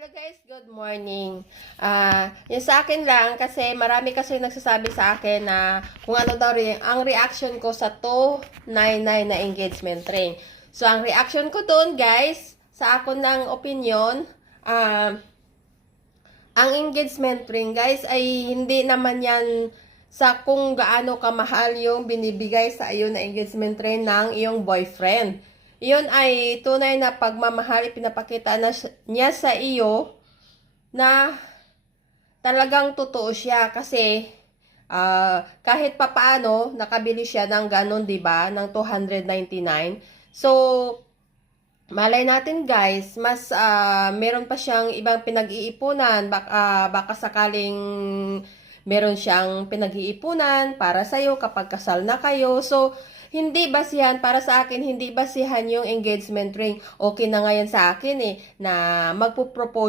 Hello guys, good morning. Yung sa akin lang kasi marami kasi nagsasabi sa akin na kung ano daw ang reaction ko sa 299 na engagement ring. So ang reaction ko doon guys, sa ako ng opinion, ang engagement ring guys ay hindi naman yan sa kung gaano kamahal yung binibigay sa iyo na engagement ring ng iyong boyfriend. Iyon ay tunay na pagmamahal, ipinapakita na niya sa iyo na talagang totoo siya kasi kahit papaano nakabili siya ng ganun, 'di ba? Ng 299. So malay natin guys, mas meron pa siyang ibang pinag-iipunan, baka sakaling meron siyang pinag-iipunan para sa iyo kapag kasal na kayo. So hindi basihan, para sa akin, hindi basihan yung engagement ring. Okay na ngayon sa akin na magpo-propose